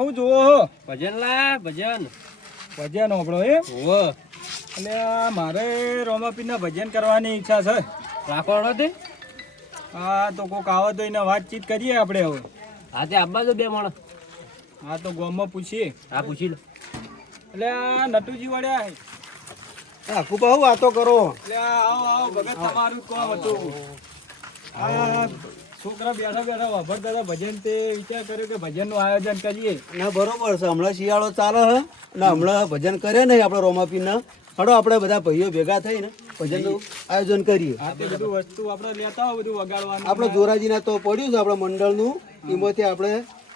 હું જોવો ભજન લા ભજન ભજન આપણો એમ એટલે મારે રોમાપીરના ભજન કરવાની ઈચ્છા છે. રાખવાનો તે હા તો કોક આવે તો એને વાતચીત કરીએ આપણે હવે. હા તે આબા તો બે માણસ. હા તો ગામમાં પૂછીએ. હા પૂછી લો. એટલે આ નટુજી વળ્યા આખું બહુ વાતો કરો. એટલે આવો આવો ભગત તમારું કોમ હતું. આ છોકરા બેઠા બેઠા વાપરતા હતા ભજન તે વિચાર કર્યો કે ભજનનું આયોજન કરીએ. ના બરોબર છે, હમણાં શિયાળો ચાલે છે ને હમણાં ભજન કરે ને આપણે રોમાપીરના હડો આપણે બધા ભાઈઓ ભેગા થઈને ભજનનું આયોજન કરીએ. હા તે બધું વસ્તુ આપણે લેતા હોય બધું વગાડવાનું. આપણે જોરાજીના તો પડ્યું છે આપણા મંડળનું, એમાંથી આપણે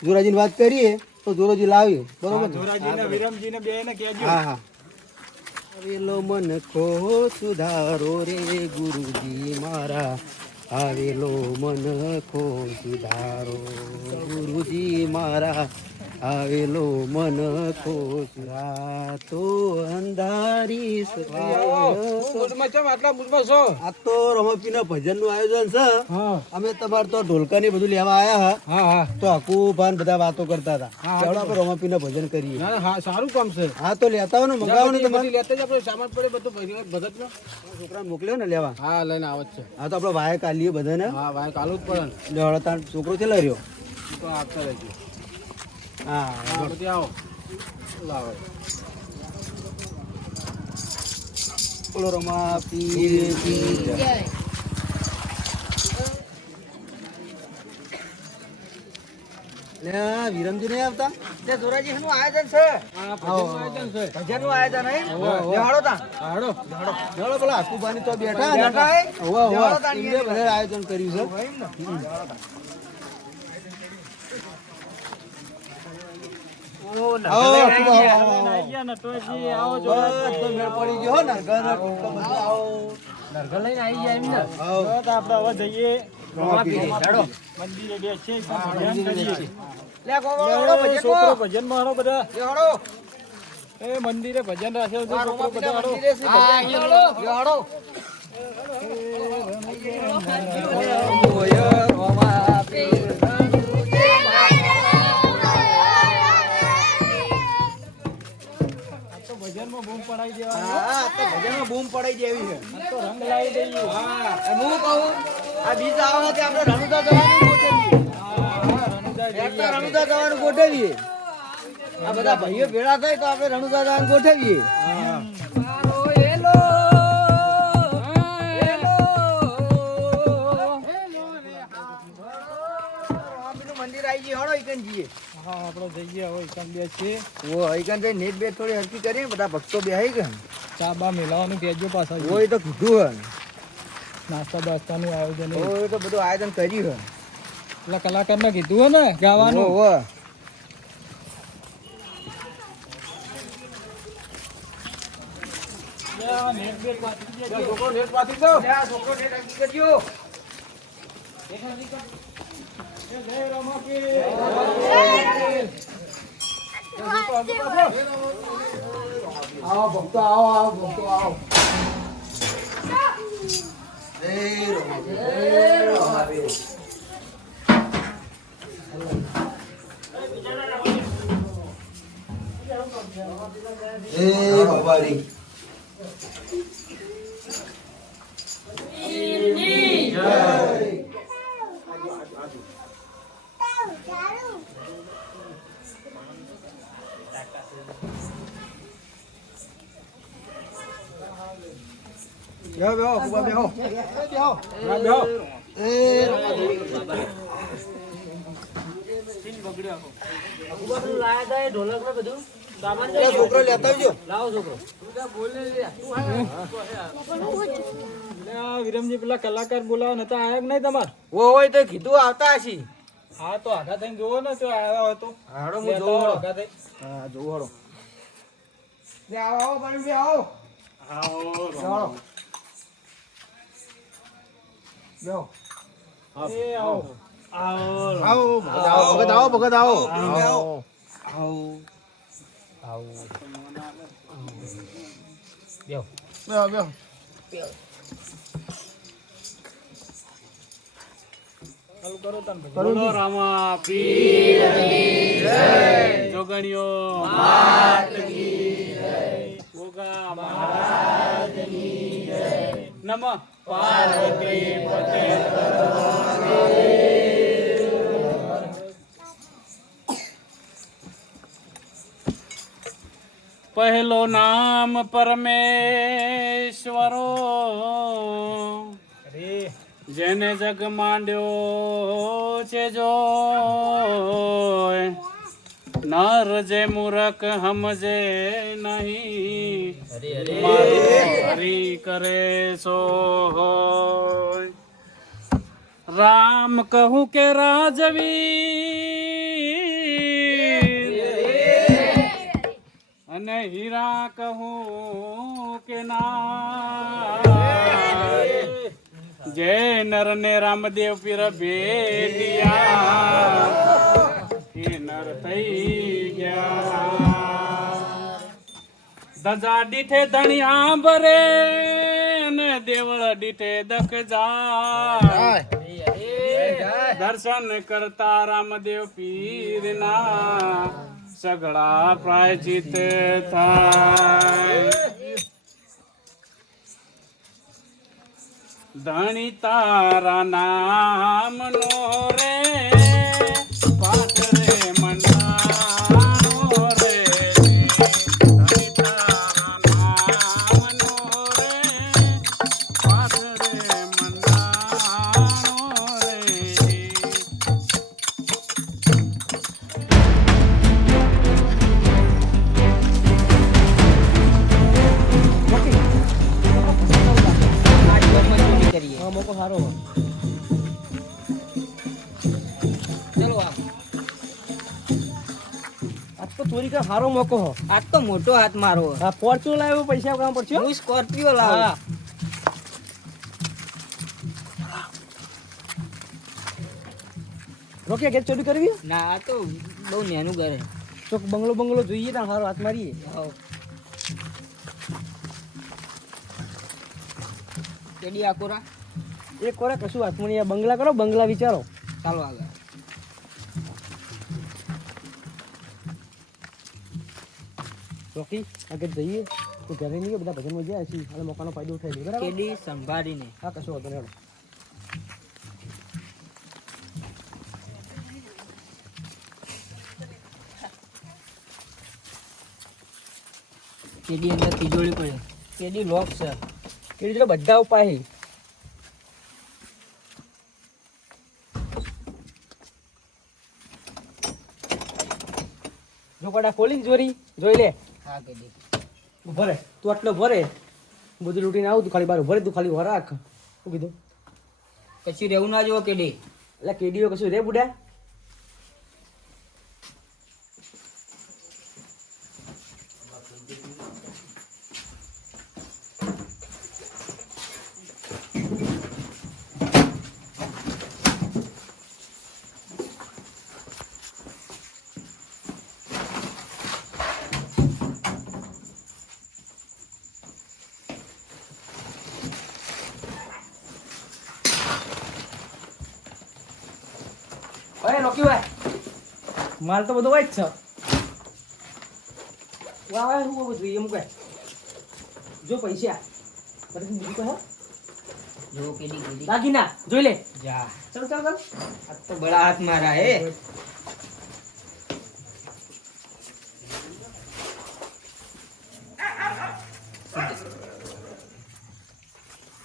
જોરાજીની વાત કરીએ તો જોરાજી લાવીએ. બરોબર જોરાજીને વિરમજીને બેયને કહેજો. હા હા. આવેલો મન કો સુધારો રે ગુરુજી મારા, આવેલો મન કો સુધારો ગુરુજી મારા, આવેલો મન કો સુધારો અંધારી આ તો રમાપીના ભજનનું આયોજન છે. અમે તમારે તો ઢોલકાની બધું લેવા આયા તો આખું ભાન બધા વાતો કરતા હતા. ચાલો આપણે રમાપીના ભજન કરીએ. સારું કામ છે. હા તો લેતા હોય ને, મંગાવવાનું તમારે લેતા જ આપણે સામાન પડે બધું ભગતનો. છોકરાને મોકલ્યો ને લેવા. હા લઈને આવે છે. હા તો આપણે વાય કાલીએ બધાને. હા ભાઈ કાલું જ પડે. લેવાડો તાર છોકરો છે રહ્યો. તો આપતા રહેજો. હા બધી આવો લાવો. બોલો રમાપી જય. વિરમજી નહીં આવતા? જોરાજી નું આયોજન છે. આયોજન છે. ભજન નું આયોજન હે. લેવાડો તા. હાડો. ચાલો પેલા આકુબાની તો બેઠા ને. એમને બધા આયોજન કર્યું છે. ભજન મારો બધા એ મંદિરે ભજન રાખેલ છે. ભજનમાં બૂમ પડાઈ દેવાની. બૂમ પડાઈ દેવી છે. તો રંગ લાવી દઈએ. હું કહું આ બીજ આવે તે આપણે રણુદા જવાનું ગોઠવીએ. રણુદા જવાનું ગોઠવીએ. આ બધા ભાઈઓ ભેળા થાય તો આપણે રણુદા જવાનું ગોઠવીએ. મંદિર આવી ગયું, હળો ઈકન જઈએ. હા આપણે જઈએ હવે ઈકન બે છે. ઈકન જઈ નેટ બેટ થોડી હરકી કરીએ, બધા ભક્તો બેહી ગયા. ચા બા મેલાવાનું કહેજો પાછા. ઓય તો કીધું હે. નાસ્તા બાસ્તાનું આયોજન. ઓય તો બધું આયોજન કર્યું હે. એટલે કલાકારને કીધું હે ને ગાવાનું. આવો ભક્તો આવો ભક્તો આવો. બાબારી છોકરો લેતા આવજો. વિરમજી પેલા કલાકાર બોલાવા નતા આયા કે નહીં તમારે? હોય તો કીધું આવતા હશી. હા તો આગા થઈને જોવો ને તો આવ્યા હોય તો. હાડો હું જોઉં. આગા થઈ. હા જોઉં હાડો. આવો પાણી બે આવો. આવો. બેહો. એ આવો. આવો ભગત આવો ભગત આવો. આવો. બેહો. બેહો બેહો. ચાલુ કરો તમે ભજન. બોલો રામા પીરની જય. જોગણીઓ માત કી જય. ગોગા મહારાજની જય. નમઃ પાર્વતી પતે. પહેલો નામ પરમેશ્વરો અરે જેને જગ માંડ્યો છે જો નર જે મૂરખ સમજે નહીં હરી કરે સો હોય. રામ કહું કે રાજવીર અને હીરા કહું કે ના. જય નર ને રામદેવ પીર ભેટિયા એ નર થઈ ગયા. ધજા દીઠે ધણિયા ભરે અને દેવળ દીઠે દખ જાય. દર્શન કરતા રામદેવ પીરના સગળા પ્રાયચિત થાય. ધણી તારા નામનો રે પાઠ રે મનાનો રે. ધણી તારા નામનો રે પાઠ રે મનાનો રે. આ જીવનમાં ચોરી કરીએ. હા મોકો સારો ચલો આ. આજ તો ચોરી કર સારો મોકો હો. આજ તો મોટો હાથ મારો. હા ફોર્ચ્યુન લાવ્યો પૈસા કામ પડશે હું સ્કોર્પિયો લાવું. હા રોકે કે ચોરી કરવી ના આ તો બહુ નેનું ઘર હે. તો બંગલો બંગલો જોઈએ ત્યાં સારો હાથ મારીએ. હાઉ. કેડી આકોરા. એક કોરે કશું હાથમાં નહીં. આ બંગલા કરો બંગલા વિચારો. ચાલો આગળ. રોકી આગળ જઈએ તો ઘરે નહીં ગયા, બધા ભજનમાં ગયા છીએ. હાલ મોકાનો ફાયદો ઉઠાઈ દઈએ બરાબર. કેડી સંભાળીને. હા કશું વાંધો નહીં. કેડી અંદર તિજોરી પડે. કેડી લોક છે. કેવી રીતે બધા ઉપાય છે. જો કડા ખોલી ચોરી જોઈ લે. હા કેડી. ભરે તું આટલો ભરે બધું લૂટીને આવું તું ખાલી બાર ભરે તું ખાલી ભર રાખ. શું કીધું પછી રહેવું ના જોવો કેડી. એટલે કેડીઓ કશું રે બુડા. અરે રોકી ભાઈ માલ તો બધો વાય જ છે. વાહ વાહ હું બધું જોઈએ મૂકે જો પૈસા પછી બીજું કહો જો કેડી કેડી. દાગીના જોઈ લે. જા. ચાલો ચાલો ચાલો. આ તો બડા હાથ મારા હે.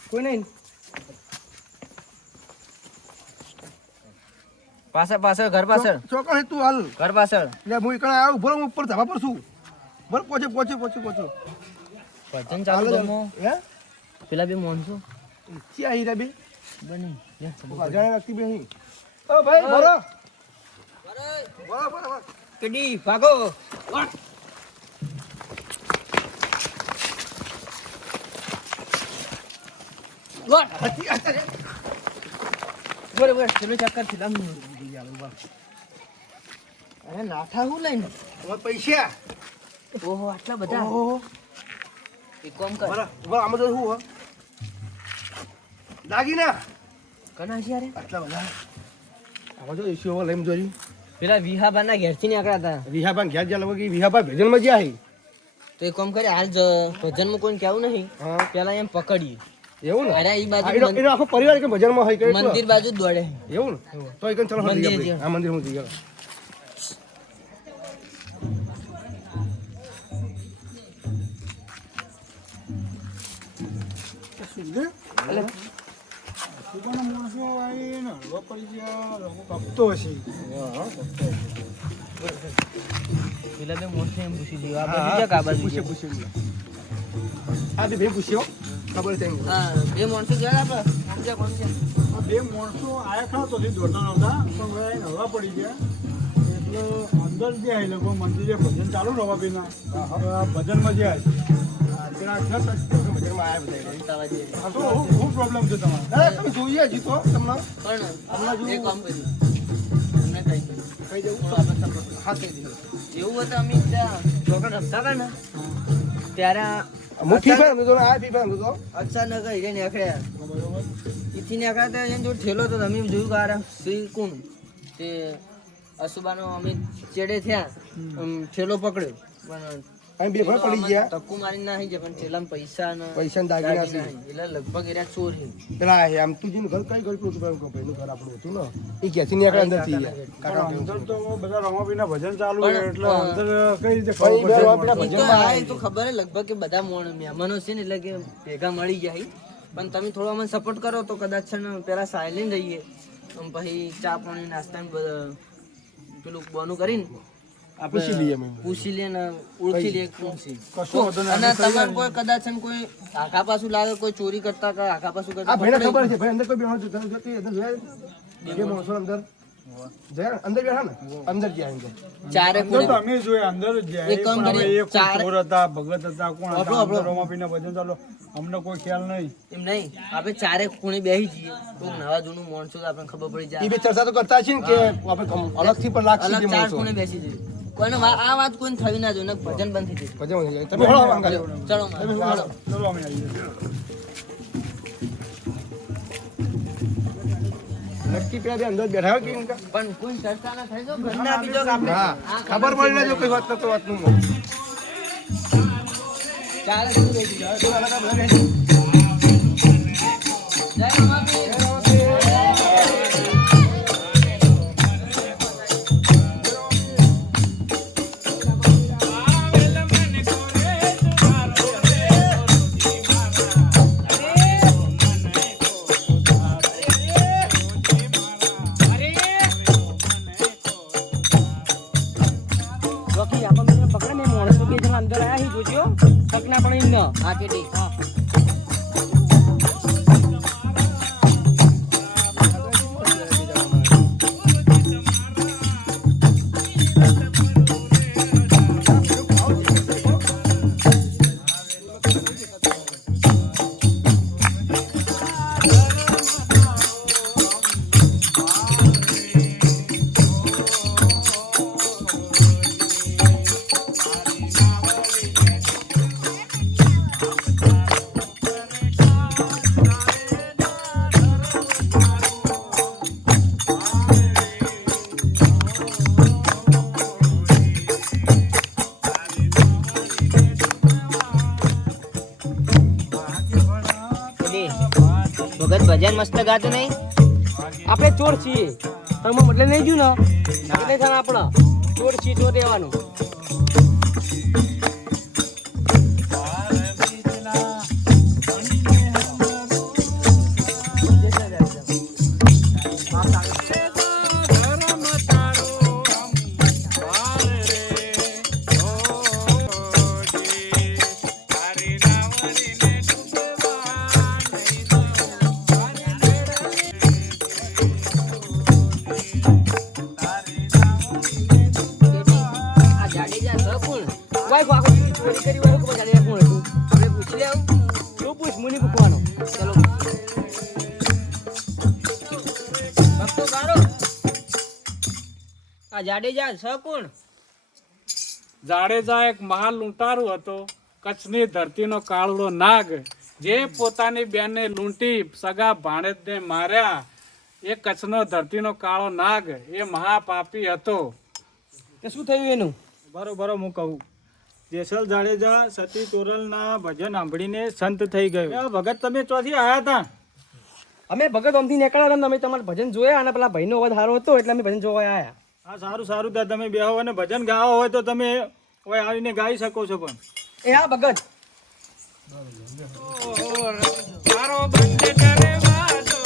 કોઈ નહીં. પાછળ પાછળ ઘર પાછળ. ચોકણ હે તું હાલ ઘર પાછળ. એટલે હું એકલા આવ્યો ઉભો રહું, હું ઉપર ધાબા પર છું. બરાબર પહોંચે. ભજન હાલ ચાલુ ગમો. હે પેલા બે મોનસો ક્યાં હીરા બે બની. અજાણ્યા વ્યક્તિ બે અહીં. ઓ ભાઈ બોલો બોલો. કેડી ભાગો. બોલે બોલે ચલો ચક્કર થી દમ. અરે નાઠા હું લઈને. તમારે પૈસા ઓહો આટલા બધા. ઓહો એક કામ કર. બરાબર આમાં તો શું દાગીના કના છે યાર. આટલા બધા હવે જો એસી ઓવર લઈને જોયું પેલા વિહાબાના ઘેરથી નીકળ્યા હતા. વિહાબા ઘેર જ્યાં લગભગ વિહાબા ભેજનમાં જ્યાં હી તો એક કામ કરે હાલ ભજનમાં કોઈ કેવું નહીં, હા પેલા એમ પકડીએ. એવું ને અરે ઈ બાજુ એનો આખો પરિવાર કે ભજનમાં હોય કે મંદિર બાજુ જ દોડે. એવું ને તો એક ચલો મંદિર આપણે જ્યાં. આ મંદિર હું જઈએ પેલા બે મોટે એમ પૂછી લીધું. આપણે બીજા કા બાજુ પૂછે ગયા. પૂછે હા બે પૂછ્યો ખબર છે હા, બે માણસો ગયા આપણે. બીજા કોણ છે? બે માણસો આયા ખરા તો દોડતા નહોતા પણ હવે આઈને હવા પડી ગયા એટલે અંદર ગયા એ લોકો મંદિરે ભજન ચાલુ રવાબીના ભજનમાં ગયા ભજનમાં આવ્યા બધા ઉતાવળ જેવી. હા તો શું પ્રોબ્લેમ છે તમારે ના, તમે જોઈએ હજી તો તમને પણ એક કામ કર્યું. અમને કહી દીધું. કહી દઉં તો આપણે સંપર્ક. હા કહી દઉં એવું હતું અમે ત્યાં ચોકડ રમતા હતા ને ત્યારે હું ફી ફાર તો આ ફી ફાર તો અચાનક હીરે નીકળ્યા. ઈથી નીકળ્યા ત્યાં એની જોડે ઠેલો તો અમે જોયું કે આ શ્રી કોણ તે અસુબાનો અમે ચેડે થયા ઠેલો પકડ્યો પણ અહીં બે ભર પડી ગયા ધક્કુ મારી નાખી છે પણ ઠેલામાં પૈસા ને પૈસા ને દાગીના છે એટલે લગભગ એરા ચોર છે. પેલા આમ તું ઘર કઈ ઘર પેલું ભાઈનું ઘર આપણું હતું ને એ ક્યાંથી નીકળ્યા અંદરથી કાકા અંદર તો બધા રમાબીના ભજન ચાલુ છે પણ, એટલે અંદર કઈ રીતે પણ ખબર ઈ બે પડશે? આપણા ઈ તો હા, ઈ તો ખબર હે લગભગ કે બધા મહેમાનો છે ને એટલે કે ભેગા મળી જાય. પણ તમે થોડો અમને સપોર્ટ કરો તો કદાચ છે ને પેલા સાયલેન્ટ રહીએ પછી ચા પાણી નાસ્તા પેલું બોનું કરીને પૂછી લઈએ અમે. પૂછી લે ને ઓળખી લે કોણ છે. કશું વાંધો નહીં. અને તમારે કોઈ કદાચ છે ને કોઈ આખા પાછું લાગે કોઈ ચોરી કરતા કે આખા પાછું આ કરતા ભાઈને ખબર છે ભાઈ અંદર કોઈ બેઠો છે અંદર જોયા બે માણસો અંદર જયા અંદર બેઠા ને અંદર ગયા અંદર ચારે અંદર ખૂણે તો અમે જોયા અંદર જ ગયા. એક કામ પણ હવે કરીએ, એ કોઈ ચોર હતા ભગત હતા કોણ આપણો, હતા આપણો. અંદર રમાબીના ભજન ચાલુ અમને કોઈ ખ્યાલ નહીં એમ નહીં આપણે ચારે ખૂણે બેસી જઈએ તો નવા જૂનું માણસો તો આપણને ખબર પડી એ જાય. બે ચર્ચા તો કરતા છે ને કે આપણે અલગથી પણ લાગશે અલગ બે ચાર માણસો ખૂણે બેસી જઈએ. કોઈને આ વાત કોઈને થવી ના જોઈએ ને ભજન બંધ થઈ જશે. ભજન વધી જાય. તમે હળો વાંગા ચલો મારો. ચલો અમે આવીએ નક્કી પેલા બે અંદર બેઠા હોય કે એમ કે? પણ કોઈ ચર્ચા ના થઈ જો ઘરના બીજો કે આપણે હા ખબર પડી ના જો કોઈ વાત તો વાત નું ચાલે શું બેસી જાઓ. જય રમાપીર. રોકી આપણને પકડે ને માણસો બે જણા અંદર આયા હી જોજો પકના પણ ઇન હા કેટી હા ભગત ભજન મસ્ત ગાતો નહીં આપણે ચોર છીએ તમે મતલબ નહીં જોયું ને એટલે થાય આપણે ચોર છીએ ચોર રહેવાનું. આ જાડેજા છે કોણ? વાય આખો ચોરી કરી હોય કે જાડેજા કોણ હતું? આપણે પૂછી લેવું. તું પૂછ મુની પૂછવાનો. ચલો ભક્તો ગારો આ જાડેજા છે કોણ? જાડેજા એક મહાન લૂંટારો હતો. કચ્છની ધરતીનો કાળો નાગ જે પોતાની બેનને લૂંટી સગા ભાણેજને માર્યા એ કચ્છનો ધરતીનો કાળો નાગ એ મહાપાપી હતો. તે શું થયું એનું? બરોબર હું કહું. જેસલ જાડેજા સતી તોરલના ભજન સાંભળીને સંત થઈ ગયો. ભગત તમે ચોથી આયા હતા? અમે ભગત ઓમથી નીકળ્યા હતા ને અમે તમારા ભજન જોયા અને પેલા ભાઈનો અવાજ સારો હતો એટલે અમે ભજન જોવા આવ્યા. હા સારું સારું ત્યાં તમે બેહો અને ભજન ગાવા હોય તો તમે હવે આવીને ગાઈ શકો છો. પણ એ હા ભગત. મારો બંધ દરવાજો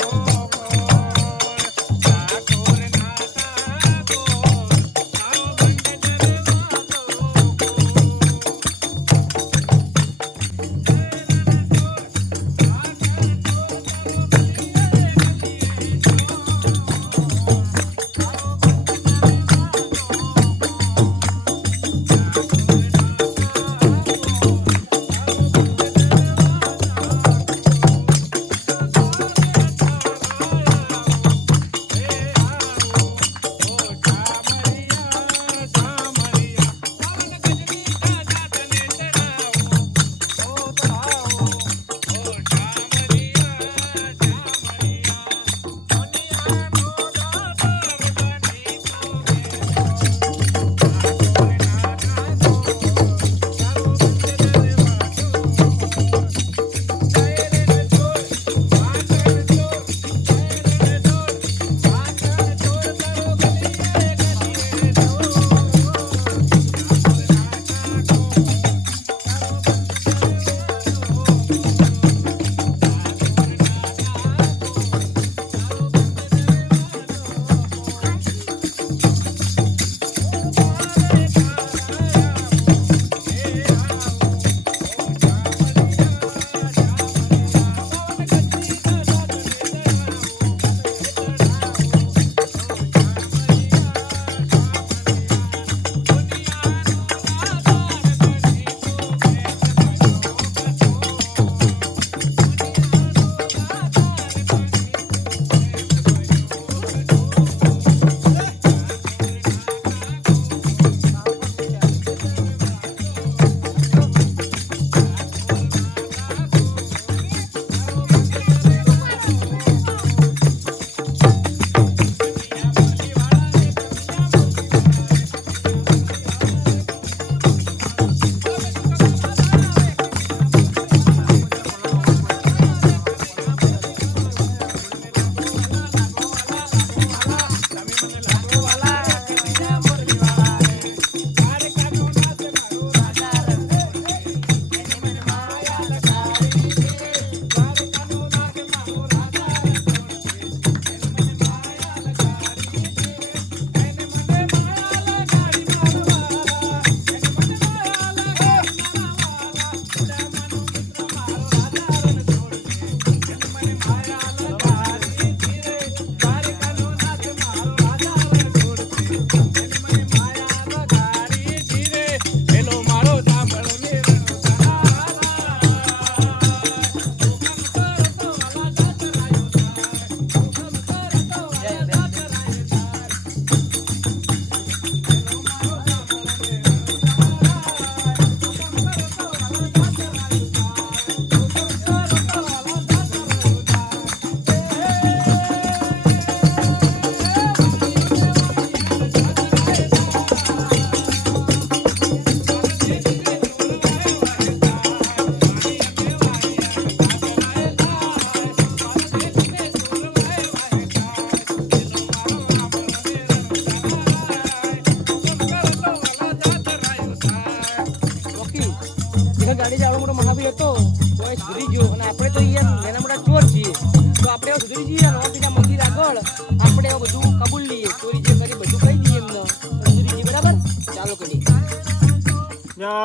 ગાડી જાળો મોટો મહાવીર હતો તો એ સુધરી ગયો અને આપણે તો અહીંયા નાના મોટા ચોર છીએ તો આપણે હવે સુધરી જઈએ નવાપીના મંદિર આગળ આપણે હવે બધું કબૂલ લઈએ ચોરી જે કરી બધું કહી દઈએ એમને સુધરી જઈએ બરાબર. ચાલો કરી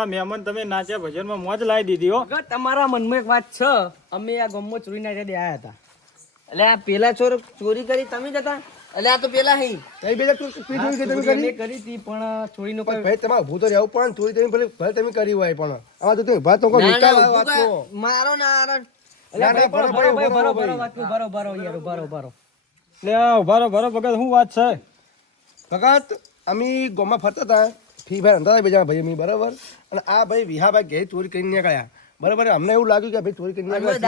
મહેમાન તમે નાચ્યા ભજનમાં મોજ લાવી દીધી હો. તમારા મનમાં એક વાત છે અમે આ ગામમાં ચોરી ના આવ્યા હતા એટલે આ પેલા ચોર ચોરી કરી તમે જ હતા એટલે આ તો પેલા હઈ એ બે તું ચોરી તમે કરી હતી પણ ચોરીનો કોઈ ભાઈ તમારે ઊભું તો રહેવું પણ ચોરી તમે ભલે તમે કરી હોય પણ આમાં તો તમે ભાત તો કોઈ વિચાર વાતનો મારો ના ના, ના, બરો, બરો, બરો, બરો, બરો યાર બરો લે ઉભા રહો ભગત શું વાત છે? ભગત અમે ગામમાં ફરતા હતા ફી ભાઈ રમતા હતા બીજા ભાઈ અમે બરાબર અને આ ભાઈ વિહાભાઈ ઘેર ચોરી કરીને નીકળ્યા બરાબર અમને એવું લાગ્યું કે ભાઈ ચોરી કરીને નીકળ્યા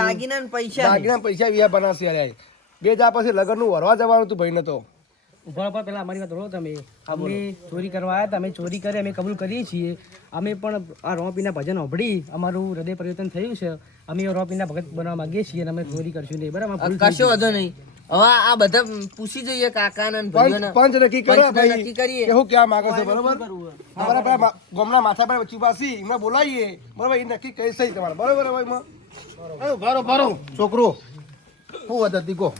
દાગીના પૈસા વિહા બનાવશે અરે 2 દાડા પછી લગ્નનું વરવા જવાનું હતું ભાઈને તો ઉભા પર પેલા અમારી વાત રોલો તમે. અમે ચોરી કરવા આવ્યા હતા, અમે ચોરી કરી, અમે કબૂલ કરીએ છીએ. અમે પણ આ રોપીના ભજન સાંભળી અમારું હૃદય પરિવર્તન થયું છે. અમે રોપીના ભગત બનવા માંગીએ છીએ અને અમે ચોરી કરશું નહીં. બરાબર, ભૂલ થઈ કશો વાંધો નહીં. હવે આ બધા પૂછી જોઈએ કાકાના ને ભાઈઓના. પંચ નક્કી કરે પંચને ભાઈ નક્કી કરીએ. કે હું ક્યાં માંગે છે બરોબર. અમારા પેલા ગામના માથા પર ચુપાસી એમને બોલાવીએ બરોબર, એ નક્કી કહી સહી તમારે બરોબર ભાઈ માં બારો છોકરો શું વાત હતી કહો.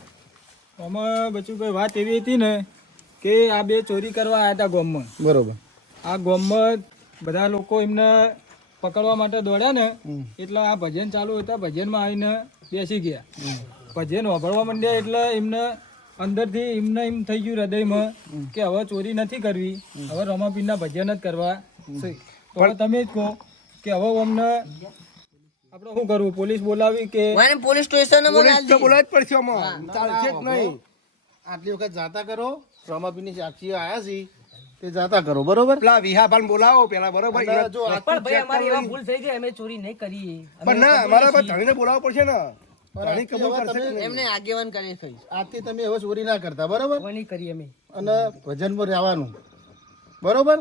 આમાં બચુભાઈ વાત એવી હતી ને કે આ બે ચોરી કરવા આવ્યા હતા ગામમાં. બરોબર. આ ગામમાં બધા લોકો એમને પકડવા માટે દોડ્યા ને એટલે આ ભજન ચાલુ હતા, ભજનમાં આવીને બેસી ગયા. ભજન વાપરવા માંડ્યા એટલે એમને અંદરથી એમને એમ થઈ ગયું હૃદયમાં કે હવે ચોરી નથી કરવી, હવે રમાપીરના ભજન જ કરવા છે. તો હવે તમે જ કહો કે હવે અમને આપણે શું કરવું? પોલીસ બોલાવી કે વાને પોલીસ સ્ટેશન પોલીસ તો બોલાવી જ પડશે આમાં, ચાલશે જ નહીં. આટલી વખત જાતા કરો, રમાપીની સાક્ષીઓ આયા છે તે જાતા કરો બરોબર. પેલા વિહાભાન બોલાવો પેલા બરોબર. અને જો આ પણ ભાઈ અમારી એવા ભૂલ થઈ ગઈ, અમે ચોરી નહીં કરી. પણ ના અમારા પર ધણીને બોલાવવો પડશે ને. ધણી કબૂલ કરશે કે નહીં? એમને આગેવાન કરી કહીશ. આજથી તમે હવે ચોરી ના કરતા બરોબર, હવે નહીં કરી અમે. અને ભજનમાં રહેવાનું બરોબર.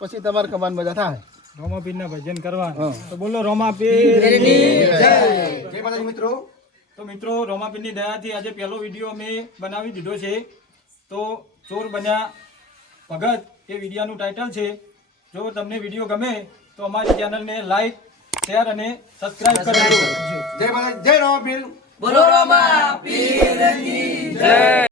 પછી તમારે કમાન મજા થાય. રમાપીરના ભજન કરવાનું. તો બોલો રમાપીર. જય માતાજી મિત્રો. તો મિત્રો, રમાપીરની દયાથી આજે પહેલો વિડીયો અમે બનાવી દીધો છે. તો ચોર બન્યા ભગત એ વિડીયોનું ટાઇટલ છે. જો તમને વિડીયો ગમે તો અમારી ચેનલને લાઈક, શેર અને સબસ્ક્રાઇબ કરજો. જય માતાજી, જય રામાપીર. બોલો રમાપીર કી જય.